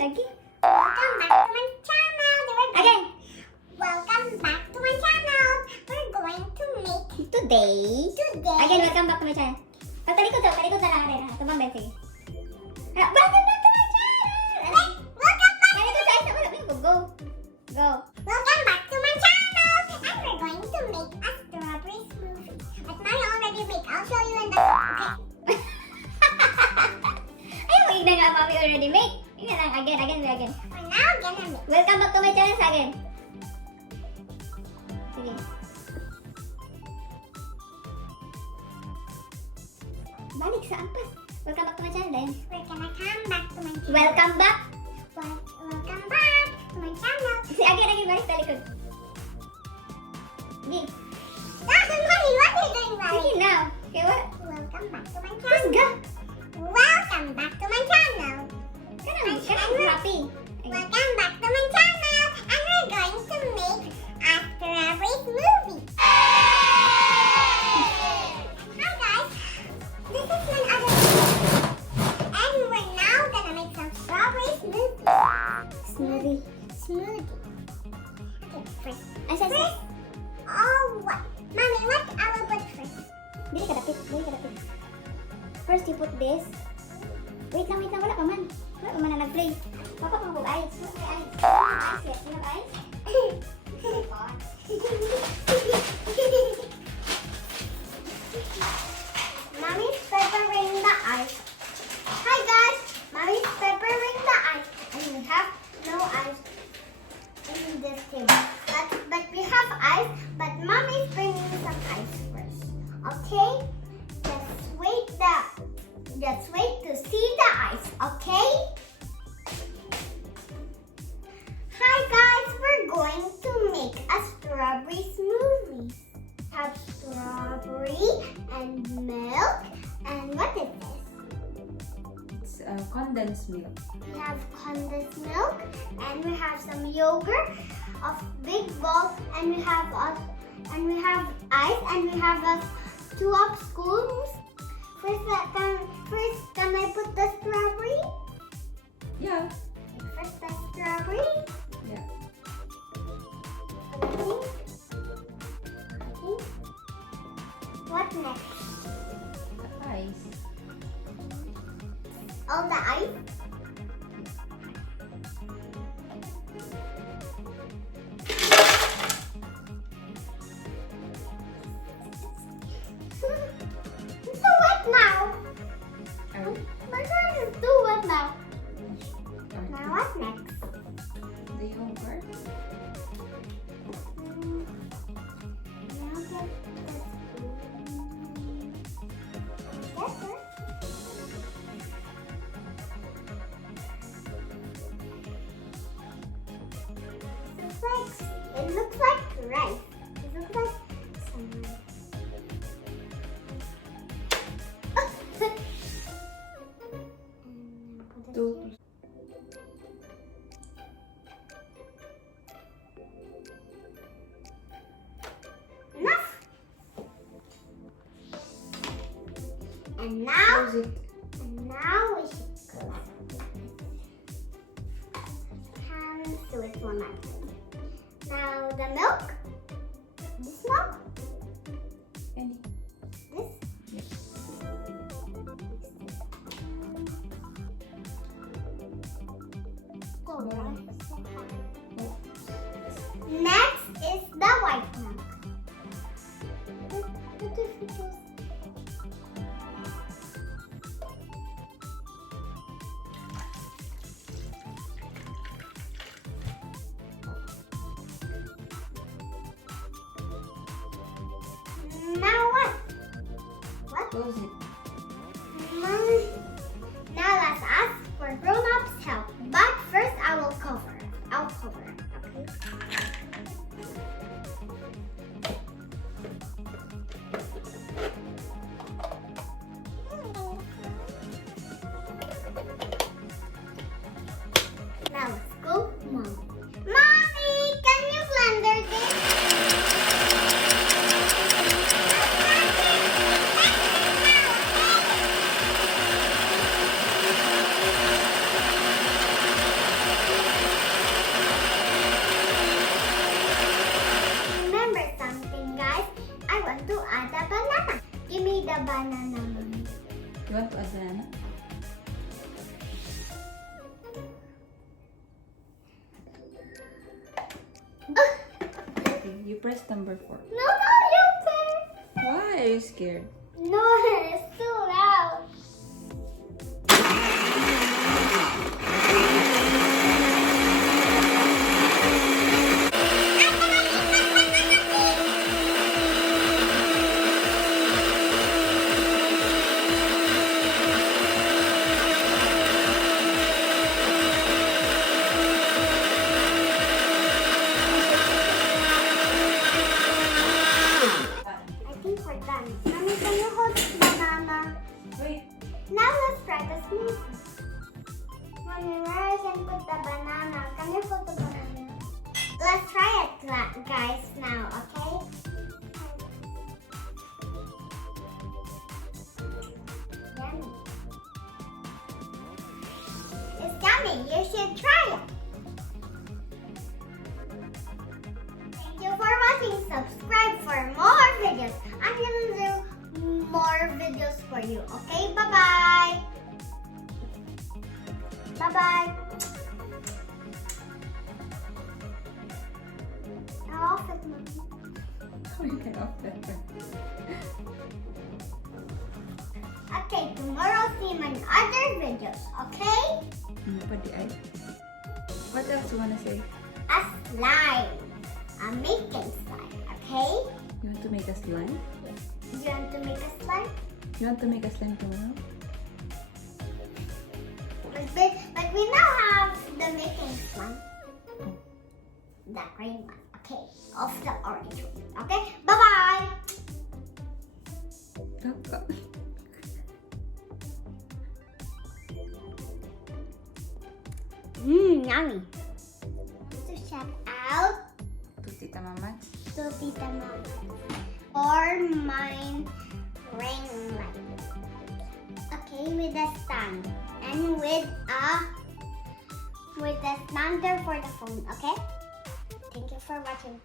lagi. Welcome back to my channel. Again. Welcome back to my channel. We're going to make Today. Again, today. welcome back to my channel. Talikod na lang rin. Tumang Ben, sige. Welcome back to my channel! Welcome back. Talikod sa isa. Go. Go. Welcome back to my channel. And we're going to make a strawberry smoothie. But Mami already make. I'll show you in the okay. Ayaw mo igna nga, Mami already make. Tingnan lang. Again. We're now gonna make. Welcome back to my channel sa again. Sige. Balik sa ampas. Welcome back to my channel din. We're gonna come back to my channel. Welcome back. Welcome back to my channel. Si again, balik sa likod. Sige. Mami, what are you doing, Mami? Sige now. Okay, what? Welcome back to my Let's channel. go. Welcome back to my channel. Kanang happy. Welcome back to my channel. And we're going to make a strawberry smoothie. Hi guys. This is my other video. And we're now gonna make some strawberry Smoothie. smoothie. Okay, first. Asa. What? Mommy, what I will put first? Dili ka dapit. First you put this. Wait lang. Wala pa man na nag-play. Papa, pang ice. Wala pa ice. Ice yet. You have ice? Mommy's preparing the ice. Hi guys, Mommy's preparing the ice. And we have no ice in this table. But we have ice, but Mommy's bringing some ice first. Okay? Just wait to see the ice, okay? Hi guys, we're going to make a strawberry smoothie. Have strawberry and milk. And what is this? It's condensed milk. We have condensed milk, and we have some yogurt of big balls, and we have ice, and we have 2 of scoops. First, can I put the strawberry? Yeah. First the strawberry. Yeah. Okay. What next? The ice. All the ice? It's too wet now. My hand is too wet now. Now what next? The yogurt. Now get the spoon. It looks like rice. It looks like some rice. Two. Enough. And now, Close it. we should close it. So it's one more time. Now the milk. This milk. Any. This. Yes. Oh, Wow. Oh. next is the white milk. What if we choose? Now what? What? Close it. Now let's ask for grown-ups' help. But first I will cover it. I'll cover it, okay? Now let's go, Mommy. Mommy, can you blender this? banana, mommy. You want to add banana? Okay, you press number 4. No, you first. Why are you scared? No, it's too loud. I think we're done. Mommy, can you hold the banana? Wait. Now let's try the smoothie. Mommy, where I can put the banana? Can you put the banana? Let's try it, guys, now, okay? Yummy. It's yummy. You should try it. Thank you for watching. Subscribe for more videos. I'm gonna do more videos for you. Okay, bye-bye. Bye-bye. I'll off it, Mommy. You can off that one. Okay, tomorrow see my other videos, okay? Put the eye. What else you wanna say? A slime. I'm making slime, okay? You want to make a slime? You want to make a slime? You want to make a slime tomorrow? But we now have the making slime. The green one, okay? Of the orange one, okay? Bye-bye! Yummy. To shout out To Tita Mama. to Tita Mama for my ring light. Okay, with the stand and with the stander for the phone. Okay. Thank you for watching.